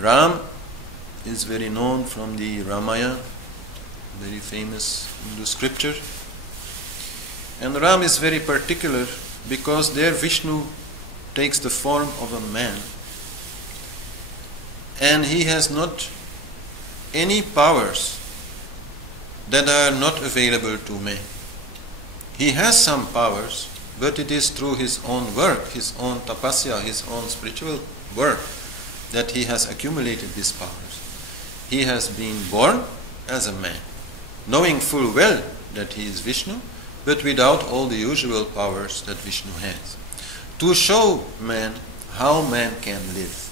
Ram is very known from the Ramayana, very famous Hindu scripture. And Ram is very particular because there Vishnu takes the form of a man, and he has not any powers that are not available to man. He has some powers, but it is through his own work, his own tapasya, his own spiritual work, that he has accumulated these powers. He has been born as a man, knowing full well that he is Vishnu, but without all the usual powers that Vishnu has, to show man how man can live,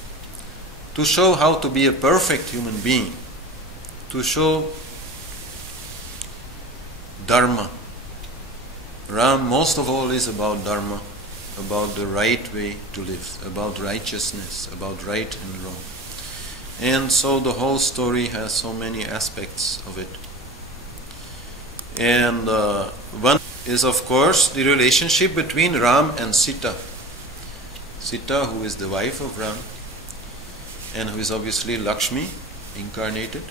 to show how to be a perfect human being, to show Dharma. Ram most of all is about Dharma, about the right way to live, about righteousness, about right and wrong. And so the whole story has so many aspects of it. And one is, of course, the relationship between Ram and Sita. Sita, who is the wife of Ram, and who is obviously Lakshmi, incarnated.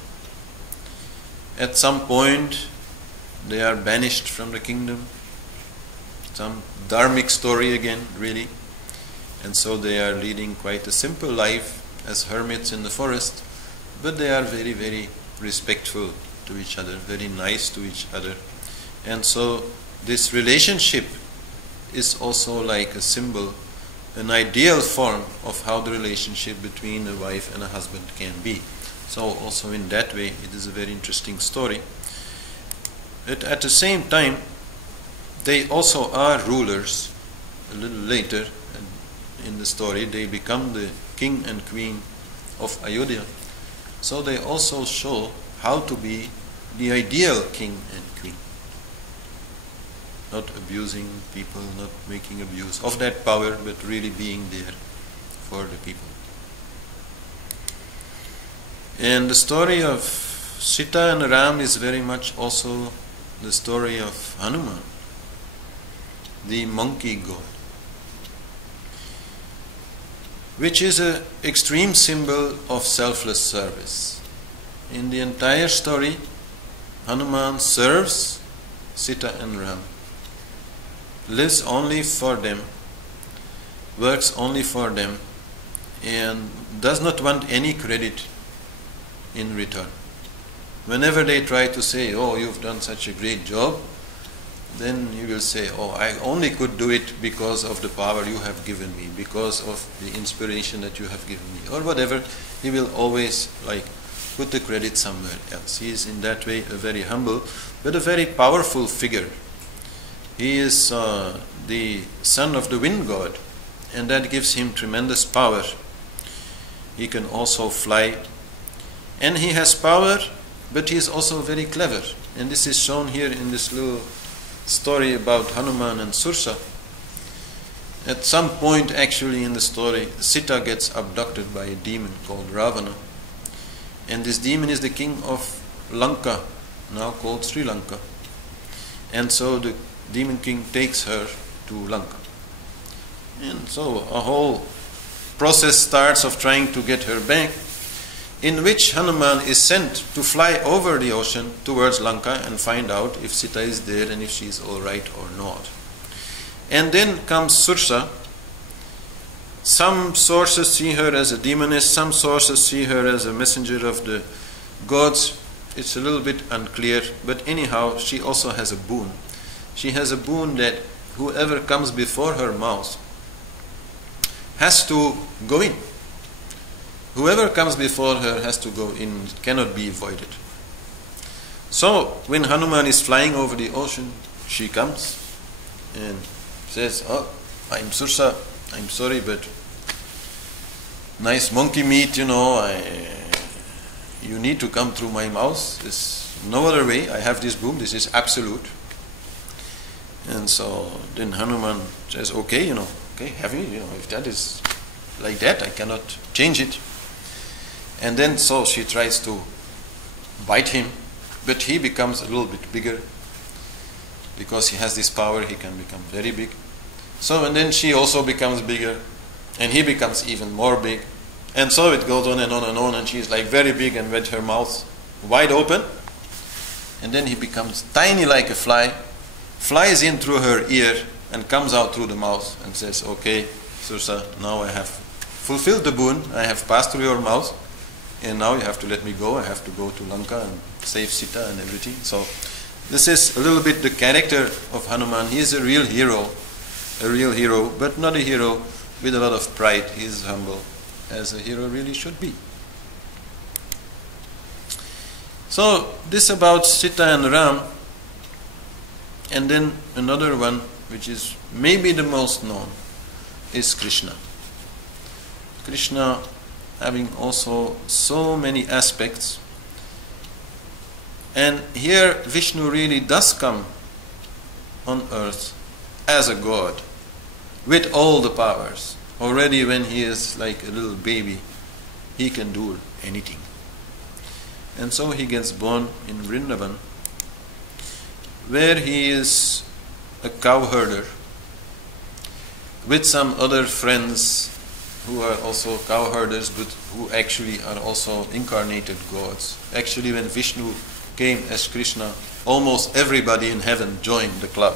At some point, they are banished from the kingdom. Some dharmic story again, really. And so they are leading quite a simple life as hermits in the forest, but they are very, very respectful to each other, very nice to each other. And so this relationship is also like a symbol, an ideal form of how the relationship between a wife and a husband can be. So also in that way it is a very interesting story. But at the same time, they also are rulers. A little later in the story, they become the king and queen of Ayodhya. So they also show how to be the ideal king and queen. Not abusing people, not making abuse of that power, but really being there for the people. And the story of Sita and Ram is very much also the story of Hanuman, the monkey god, which is an extreme symbol of selfless service. In the entire story, Hanuman serves Sita and Ram, lives only for them, works only for them, and does not want any credit in return. Whenever they try to say, "Oh, you've done such a great job," then he will say, "Oh, I only could do it because of the power you have given me, because of the inspiration that you have given me," or whatever. He will always put the credit somewhere else. He is in that way a very humble but a very powerful figure. He is the son of the wind god, and that gives him tremendous power. He can also fly, and he has power, but he is also very clever. And this is shown here in this little story about Hanuman and SURSA. At some point actually in the story, Sita gets abducted by a demon called Ravana. And this demon is the king of Lanka, now called Sri Lanka. And so the demon king takes her to Lanka. And so a whole process starts of trying to get her back, in which Hanuman is sent to fly over the ocean towards Lanka and find out if Sita is there and if she is all right or not. And then comes SURSA. Some sources see her as a demoness, some sources see her as a messenger of the gods. It's a little bit unclear, but anyhow, she also has a boon. She has a boon that whoever comes before her mouth has to go in. Whoever comes before her has to go in, it cannot be avoided. So, when Hanuman is flying over the ocean, she comes and says, "Oh, I'm SURSA, I'm sorry, but nice monkey meat, you need to come through my mouth. There's no other way. I have this boom, this is absolute." And so then Hanuman says, "Okay, okay, have you, if that is like that, I cannot change it." And then so she tries to bite him, but he becomes a little bit bigger. Because he has this power, he can become very big. So, and then she also becomes bigger, and he becomes even more big. And so it goes on and on and on, and she's like very big and with her mouth wide open. And then he becomes tiny like a fly, flies in through her ear and comes out through the mouth and says, okay, Sursa, now I have fulfilled the boon, I have passed through your mouth, and now you have to let me go. I have to go to Lanka and save Sita and everything. So this is a little bit the character of Hanuman. He is a real hero, but not a hero with a lot of pride. He is humble, as a hero really should be. So this about Sita and Ram, and then another one which is maybe the most known is Krishna. Krishna having also so many aspects, and here Vishnu really does come on earth as a god with all the powers. Already when he is like a little baby, he can do anything. And so he gets born in Vrindavan, where he is a cowherder with some other friends who are also cowherders, but who actually are also incarnated gods. Actually, when Vishnu came as Krishna, almost everybody in heaven joined the club.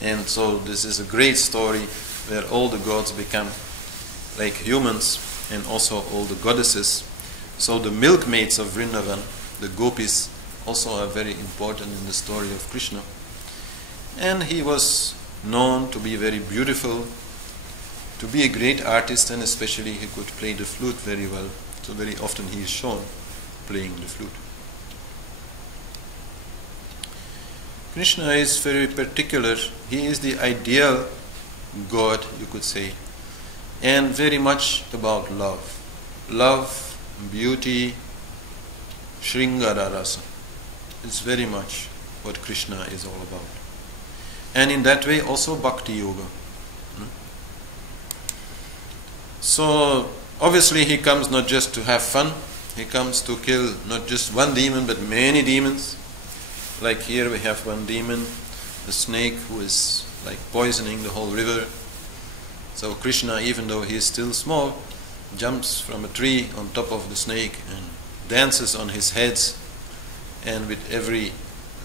And so this is a great story where all the gods become like humans, and also all the goddesses. So the milkmaids of Vrindavan, the gopis, also are very important in the story of Krishna. And he was known to be very beautiful, to be a great artist, and especially he could play the flute very well. So very often he is shown playing the flute. Krishna is very particular. He is the ideal God, you could say, and very much about love. Love, beauty, Shringara Rasa. It's very much what Krishna is all about. And in that way also Bhakti Yoga. So obviously he comes not just to have fun, he comes to kill not just one demon but many demons. Like here we have one demon, the snake, who is like poisoning the whole river. So Krishna, even though he is still small, jumps from a tree on top of the snake and dances on his heads, and with every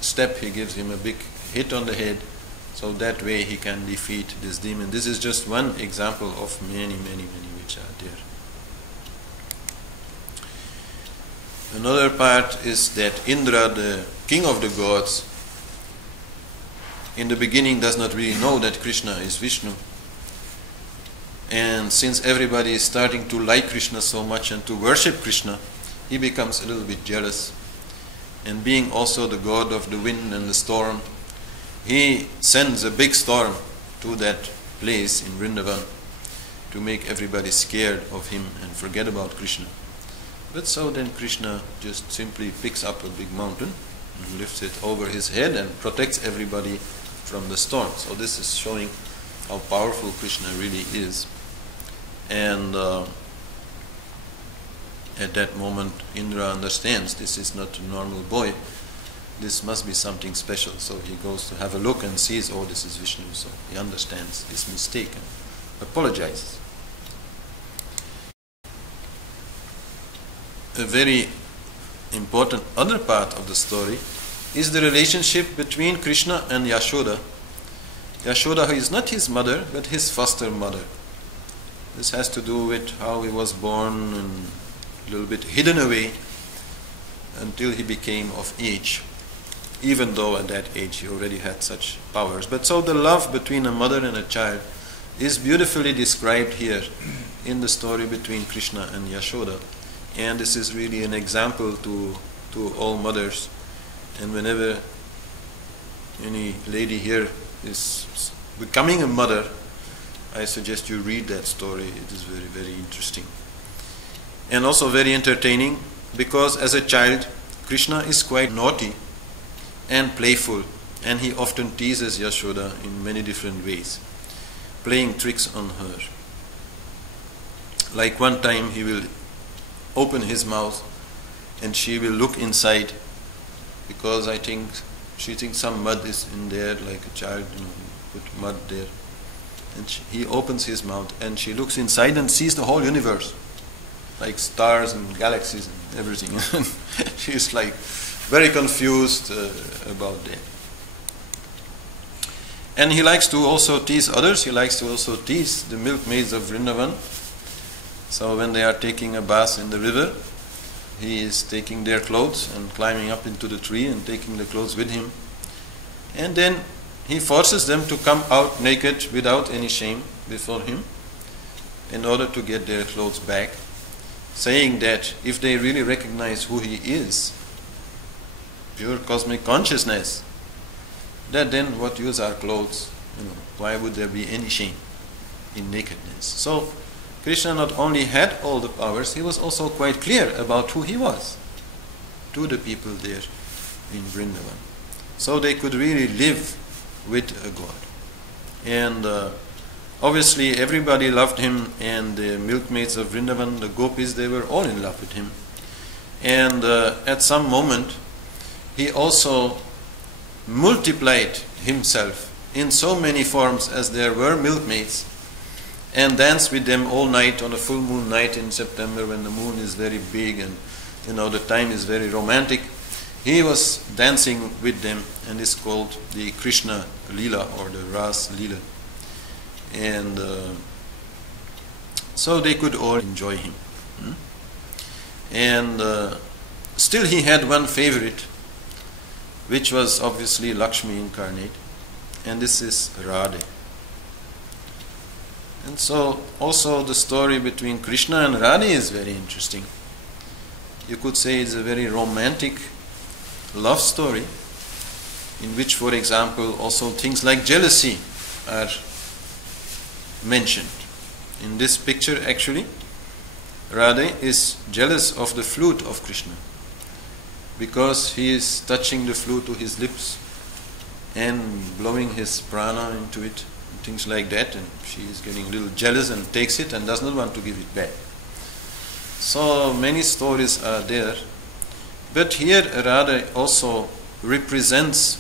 step he gives him a big hit on the head, so that way he can defeat this demon. This is just one example of many which are there. Another part is that Indra, the king of the gods, in the beginning does not really know that Krishna is Vishnu. And since everybody is starting to like Krishna so much and to worship Krishna, he becomes a little bit jealous. And being also the god of the wind and the storm, he sends a big storm to that place in Vrindavan to make everybody scared of him and forget about Krishna. But so then Krishna just simply picks up a big mountain and lifts it over his head and protects everybody from the storm. So this is showing how powerful Krishna really is. And at that moment Indra understands this is not a normal boy, this must be something special. So he goes to have a look and sees, oh, this is Vishnu. So he understands his mistake and apologizes. A very important other part of the story is the relationship between Krishna and Yashoda. Yashoda, who is not his mother but his foster mother. This has to do with how he was born and a little bit hidden away until he became of age, even though at that age he already had such powers. But so the love between a mother and a child is beautifully described here in the story between Krishna and Yashoda. And this is really an example to all mothers. And whenever any lady here is becoming a mother, I suggest you read that story. It is very interesting. And also very entertaining, because as a child, Krishna is quite naughty and playful, and he often teases Yashoda in many different ways, playing tricks on her. Like one time he will open his mouth and she will look inside, because I think she thinks some mud is in there, like a child, put mud there. And he opens his mouth and she looks inside and sees the whole universe. like stars and galaxies and everything. She's like very confused about that. And he likes to also tease others. He likes to also tease the milkmaids of Vrindavan. So when they are taking a bath in the river, he is taking their clothes and climbing up into the tree and taking the clothes with him. And then he forces them to come out naked without any shame before him in order to get their clothes back, saying that if they really recognize who he is, pure cosmic consciousness, that then what use are clothes? Why would there be any shame in nakedness? So Krishna not only had all the powers, he was also quite clear about who he was to the people there in Vrindavan. So they could really live with a God. And obviously everybody loved him, and the milkmaids of Vrindavan, the gopis, they were all in love with him. And at some moment he also multiplied himself in so many forms as there were milkmaids, and danced with them all night on a full moon night in September when the moon is very big and the time is very romantic. He was dancing with them, and is called the Krishna Lila or the Ras Lila. And so they could all enjoy him. And still he had one favorite, which was obviously Lakshmi incarnate, and this is Radhe. And so also the story between Krishna and Radhe is very interesting. You could say it's a very romantic love story, in which, for example, also things like jealousy are mentioned. In this picture, actually, Radhe is jealous of the flute of Krishna, because he is touching the flute to his lips and blowing his prana into it, and things like that, and she is getting a little jealous and takes it and does not want to give it back. So many stories are there, but here Radha also represents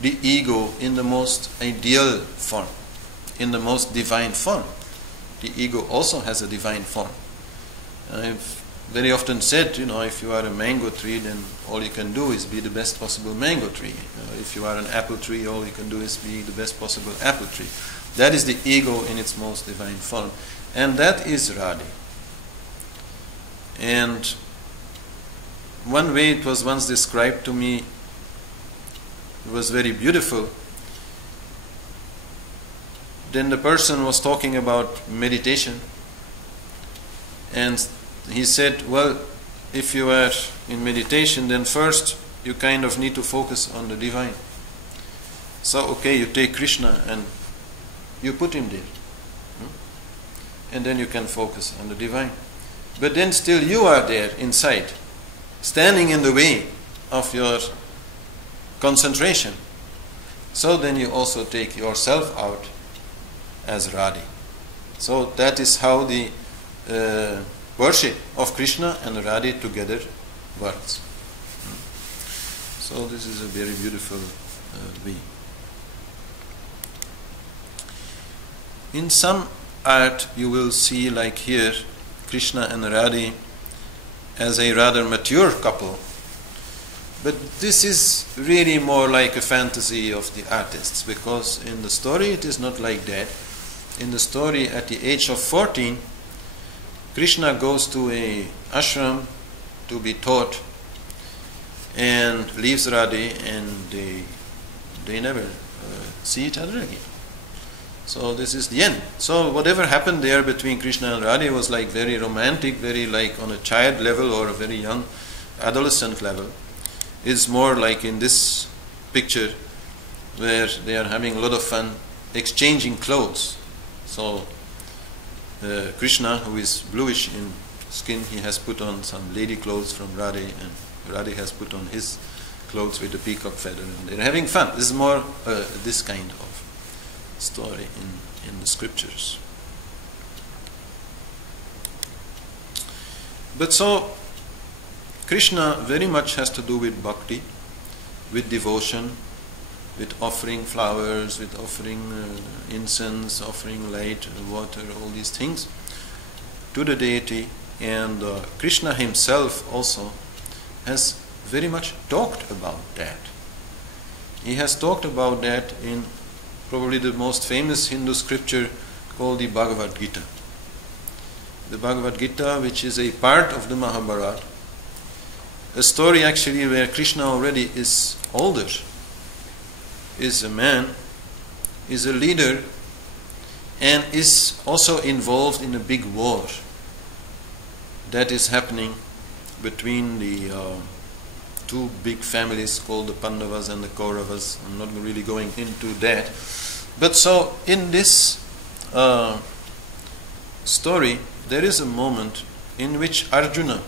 the ego in the most ideal form, in the most divine form. The ego also has a divine form. I've very often said, if you are a mango tree, then all you can do is be the best possible mango tree. If you are an apple tree, all you can do is be the best possible apple tree. That is the ego in its most divine form. And that is Radhe. And one way it was once described to me, it was very beautiful. Then the person was talking about meditation, and he said, well, if you are in meditation, then first you kind of need to focus on the divine. So, okay, you take Krishna and you put him there, and then you can focus on the divine. But then still you are there inside, standing in the way of your concentration. So then you also take yourself out as Radhe. So that is how the worship of Krishna and Radhe together works. So this is a very beautiful way. In some art you will see, like here, Krishna and Radhe as a rather mature couple. But this is really more like a fantasy of the artists, because in the story it is not like that. In the story, at the age of 14, Krishna goes to a ashram to be taught and leaves Radhe, and they never see each other again. So this is the end. So whatever happened there between Krishna and Radhe was like very romantic, very like on a child level or a very young adolescent level. It's more like in this picture where they are having a lot of fun exchanging clothes. So Krishna, who is bluish in skin, he has put on some lady clothes from Radhe, and Radhe has put on his clothes with the peacock feather, and they're having fun. This is more this kind of story in the scriptures. But so Krishna very much has to do with bhakti, with devotion, with offering flowers, with offering incense, offering light, water, all these things to the deity, And Krishna himself also has very much talked about that. He has talked about that in probably the most famous Hindu scripture called the Bhagavad Gita. The Bhagavad Gita, which is a part of the Mahabharata, a story actually where Krishna already is older, is a man, is a leader, and is also involved in a big war that is happening between the two big families called the Pandavas and the Kauravas. I'm not really going into that. But so in this story, there is a moment in which Arjuna,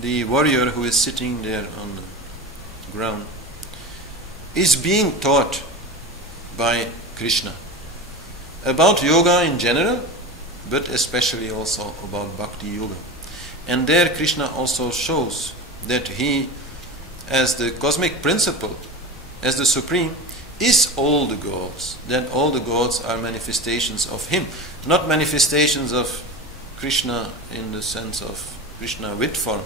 the warrior who is sitting there on the ground, is being taught by Krishna about yoga in general, but especially also about bhakti yoga. And there Krishna also shows that he, as the cosmic principle, as the supreme, is all the gods, that all the gods are manifestations of him, not manifestations of Krishna in the sense of Krishna with form,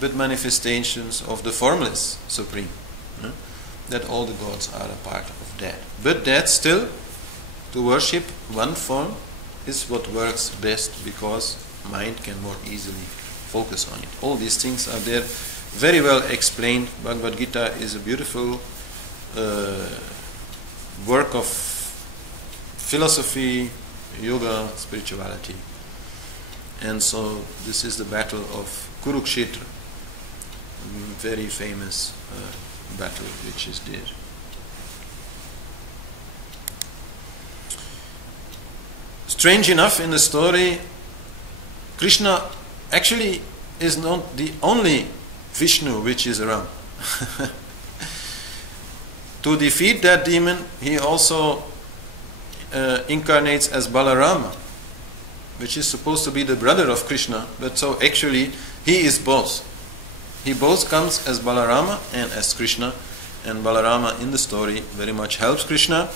but manifestations of the formless supreme, that all the gods are a part of that. But that still, to worship one form is what works best, because mind can more easily focus on it. All these things are there, very well explained. Bhagavad Gita is a beautiful work of philosophy, yoga, spirituality. And so this is the battle of Kurukshetra, very famous battle which is there. Strange enough, in the story, Krishna actually is not the only Vishnu which is around. To defeat that demon, he also incarnates as Balarama, which is supposed to be the brother of Krishna, but so actually he is both. He both comes as Balarama and as Krishna, and Balarama in the story very much helps Krishna,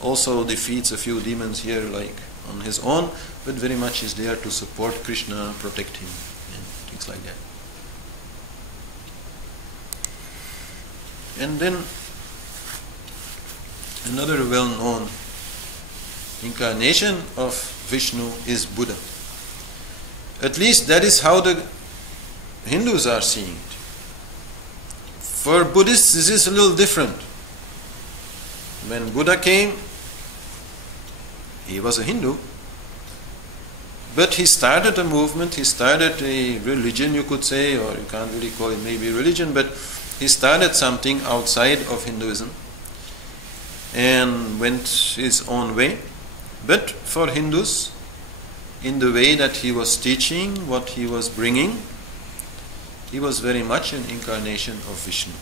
also defeats a few demons here like on his own, but very much is there to support Krishna, protect him, and things like that. And then another well-known incarnation of Vishnu is Buddha. At least that is how the Hindus are seeing it. For Buddhists, this is a little different. When Buddha came, he was a Hindu, but he started a movement, he started a religion, you could say, or you can't really call it maybe religion, but he started something outside of Hinduism and went his own way. But for Hindus, in the way that he was teaching, what he was bringing, he was very much an incarnation of Vishnu.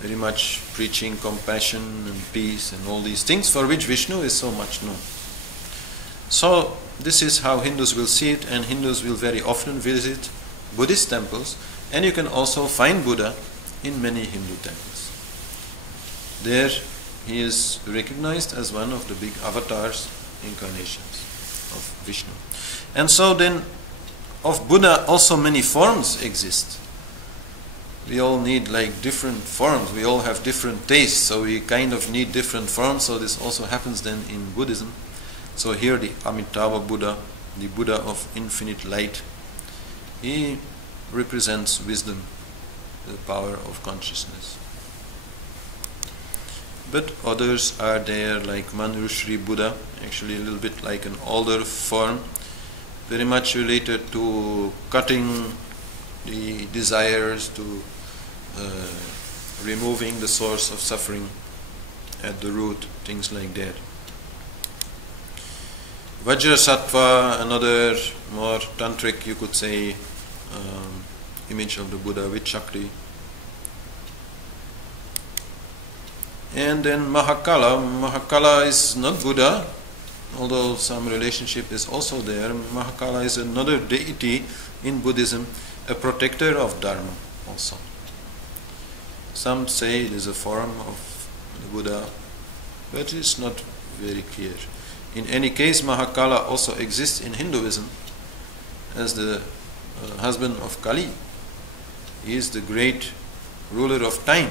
Very much preaching compassion and peace and all these things for which Vishnu is so much known. So this is how Hindus will see it, and Hindus will very often visit Buddhist temples, and you can also find Buddha in many Hindu temples. There he is recognized as one of the big avatars, incarnations of Vishnu. And so then of Buddha also many forms exist. We all need like different forms, we all have different tastes, so we kind of need different forms, so this also happens then in Buddhism. So here the Amitabha Buddha, the Buddha of infinite light, he represents wisdom, the power of consciousness. But others are there like Manjushri Buddha, actually a little bit like an older form, very much related to cutting the desires, to removing the source of suffering at the root, things like that. Vajrasattva, another more tantric, you could say, image of the Buddha with Shakti. And then Mahakala. Mahakala is not Buddha, although some relationship is also there. Mahakala is another deity in Buddhism, a protector of Dharma also. Some say it is a form of the Buddha, but it's not very clear. In any case, Mahakala also exists in Hinduism, as the husband of Kali. He is the great ruler of time.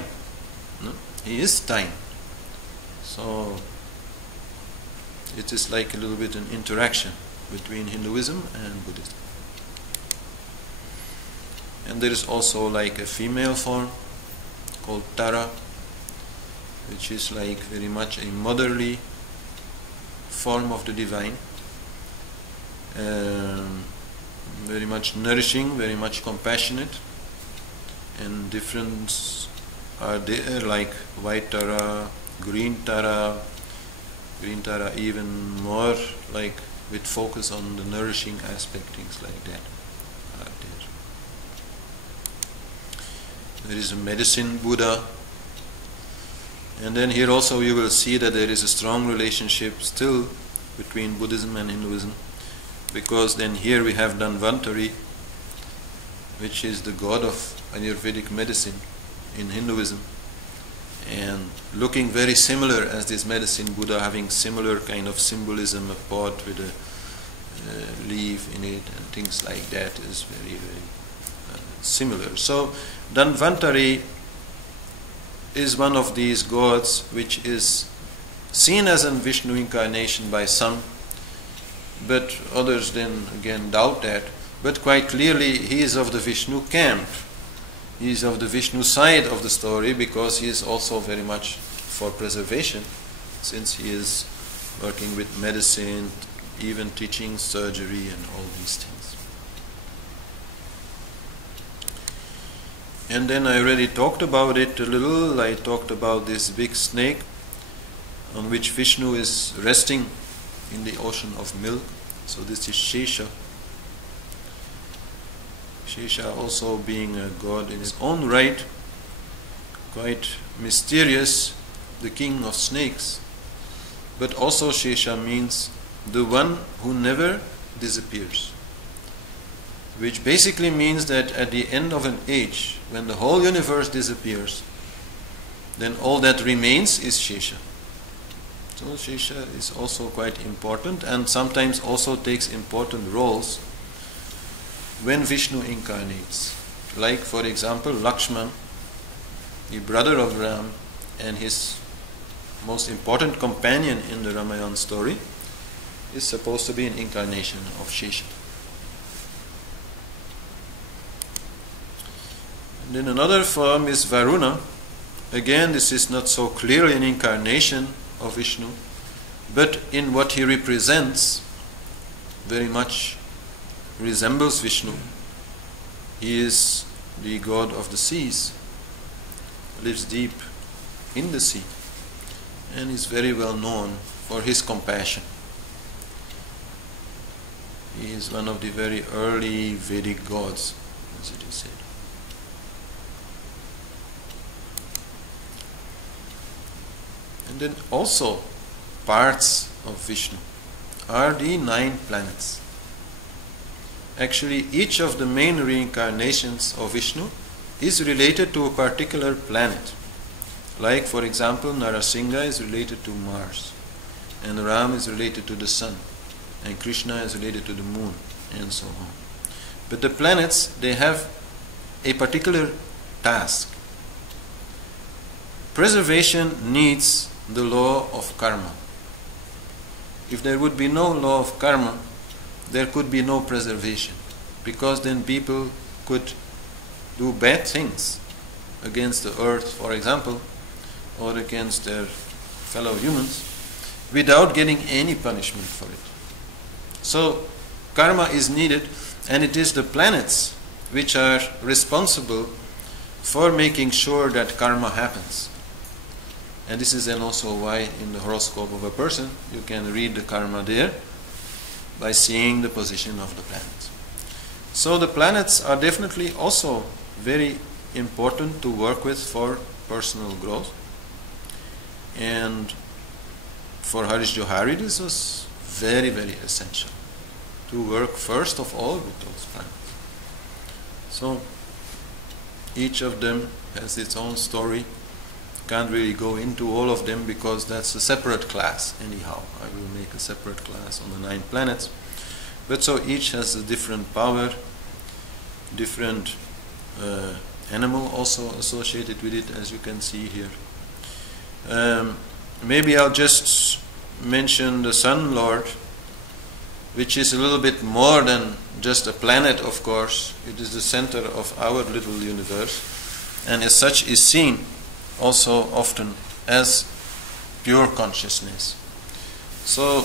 No? He is time. So it is like a little bit an interaction between Hinduism and Buddhism. And there is also like a female form called Tara, which is like very much a motherly form of the divine, very much nourishing, very much compassionate, and difference are there like white Tara, green Tara even more like with focus on the nourishing aspect, things like that are there. There is a medicine Buddha, and then here also you will see that there is a strong relationship still between Buddhism and Hinduism, because then here we have Dhanvantari, which is the god of Ayurvedic medicine in Hinduism, and looking very similar as this medicine Buddha, having similar kind of symbolism, a pot with a leaf in it and things like that is very, very similar. So Dhanvantari is one of these gods which is seen as a Vishnu incarnation by some, but others then again doubt that. But quite clearly he is of the Vishnu camp. He is of the Vishnu side of the story, because he is also very much for preservation, since he is working with medicine, even teaching surgery and all these things. And then I already talked about it a little. I talked about this big snake on which Vishnu is resting in the ocean of milk. So this is Shesha. Shesha also being a god in his own right, quite mysterious, the king of snakes. But also Shesha means the one who never disappears, which basically means that at the end of an age, when the whole universe disappears, then all that remains is Shesha. So Shesha is also quite important, and sometimes also takes important roles when Vishnu incarnates. Like for example Lakshman, the brother of Ram, and his most important companion in the Ramayana story, is supposed to be an incarnation of Shesha. And then another form is Varuna. Again, this is not so clearly an incarnation of Vishnu, but in what he represents very much resembles Vishnu. He is the god of the seas, lives deep in the sea, and is very well known for his compassion. He is one of the very early Vedic gods, as it is said. And then also parts of Vishnu are the 9 planets. Actually, each of the main reincarnations of Vishnu is related to a particular planet. Like, for example, Narasingha is related to Mars, and Ram is related to the sun, and Krishna is related to the moon, and so on. But the planets, they have a particular task. Preservation needs the law of karma. If there would be no law of karma, there could be no preservation, because then people could do bad things against the earth, for example, or against their fellow humans, without getting any punishment for it. So karma is needed, and it is the planets which are responsible for making sure that karma happens. And this is then also why in the horoscope of a person you can read the karma there by seeing the position of the planets. So the planets are definitely also very important to work with for personal growth. And for Harish Johari this was very, very essential, to work first of all with those planets. So each of them has its own story. Can't really go into all of them because that's a separate class anyhow. I will make a separate class on the 9 planets. But so each has a different power, different animal also associated with it, as you can see here. Maybe I'll just mention the Sun Lord, which is a little bit more than just a planet, of course. It is the center of our little universe, and as such is seen also often as pure consciousness. So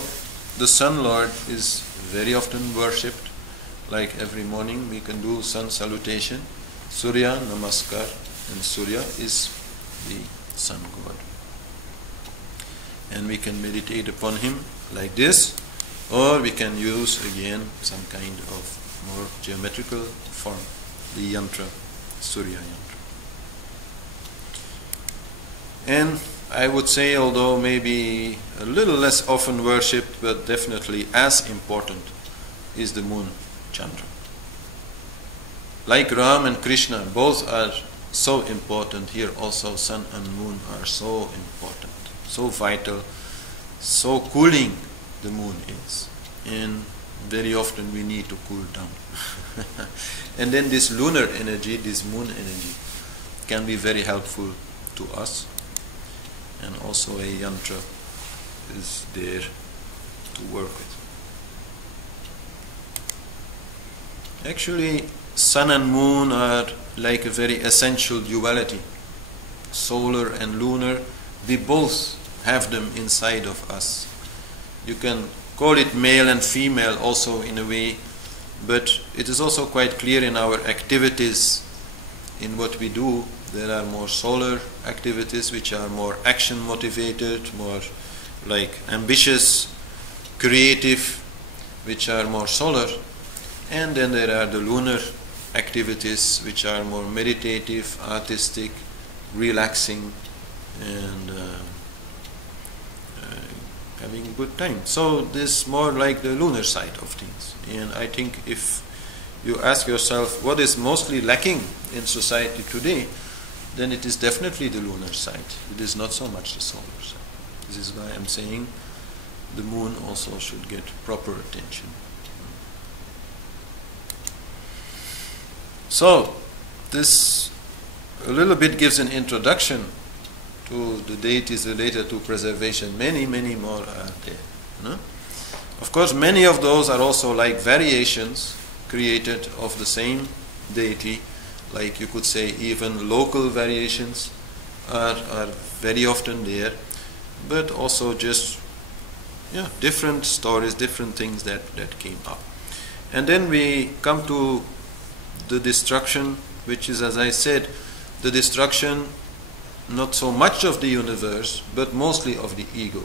the Sun Lord is very often worshipped. Like every morning we can do sun salutation, Surya Namaskar, and Surya is the sun god. And we can meditate upon him like this, or we can use again some kind of more geometrical form, the yantra, Surya yantra. And I would say, although maybe a little less often worshipped, but definitely as important, is the moon Chandra. Like Ram and Krishna, both are so important. Here also sun and moon are so important, so vital, so cooling the moon is. And very often we need to cool down. And then this lunar energy, this moon energy, can be very helpful to us. And also a yantra is there to work with. Actually, sun and moon are like a very essential duality. Solar and lunar, we both have them inside of us. You can call it male and female also in a way, but it is also quite clear in our activities, in what we do. There are more solar activities which are more action motivated, more like ambitious, creative, which are more solar. And then there are the lunar activities which are more meditative, artistic, relaxing, and having a good time. So this is more like the lunar side of things. And I think if you ask yourself what is mostly lacking in society today, then it is definitely the lunar side. It is not so much the solar side. This is why I'm saying the moon also should get proper attention. So this a little bit gives an introduction to the deities related to preservation. Many, many more are there. No? Of course, many of those are also like variations created of the same deity. Like you could say even local variations are very often there, but also just different stories, different things that came up. And then we come to the destruction, which is, as I said, the destruction not so much of the universe, but mostly of the ego.